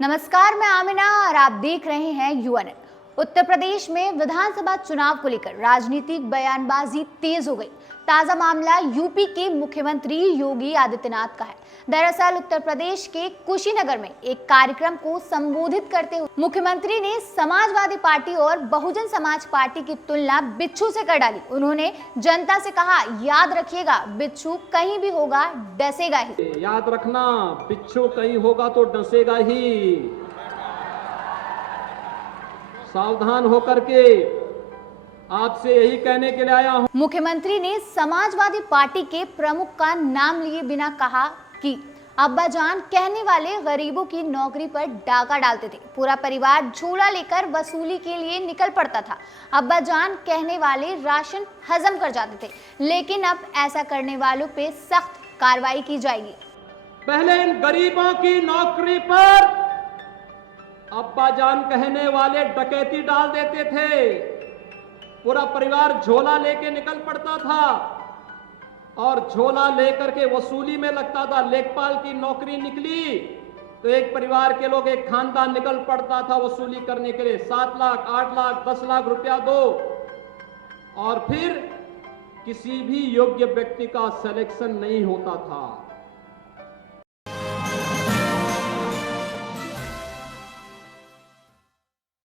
नमस्कार, मैं आमिना और आप देख रहे हैं यूएनएन। उत्तर प्रदेश में विधानसभा चुनाव को लेकर राजनीतिक बयानबाजी तेज हो गई। ताजा मामला यूपी के मुख्यमंत्री योगी आदित्यनाथ का है। दरअसल उत्तर प्रदेश के कुशीनगर में एक कार्यक्रम को संबोधित करते हुए मुख्यमंत्री ने समाजवादी पार्टी और बहुजन समाज पार्टी की तुलना बिच्छू से कर डाली। उन्होंने जनता से कहा, याद रखिएगा, बिच्छू कहीं भी होगा डसेगा ही। याद रखना, बिच्छू कहीं होगा तो डसेगा ही। सावधान होकर के आपसे यही कहने के लिए आया हूं। मुख्यमंत्री ने समाजवादी पार्टी के प्रमुख का नाम लिए बिना कहा कि अब्बाजान कहने वाले गरीबों की नौकरी पर डाका डालते थे। पूरा परिवार झोला लेकर वसूली के लिए निकल पड़ता था। अब्बाजान कहने वाले राशन हजम कर जाते थे, लेकिन अब ऐसा करने वालों पे सख्त कार्रवाई की जाएगी। पहले इन गरीबों की नौकरी पर अब्बाजान कहने वाले डकैती डाल देते थे। पूरा परिवार झोला लेके निकल पड़ता था और झोला लेकर के वसूली में लगता था। लेखपाल की नौकरी निकली तो एक परिवार के लोग, एक खानदान निकल पड़ता था वसूली करने के लिए। 7 लाख, 8 लाख, 10 लाख रुपया दो, और फिर किसी भी योग्य व्यक्ति का सिलेक्शन नहीं होता था।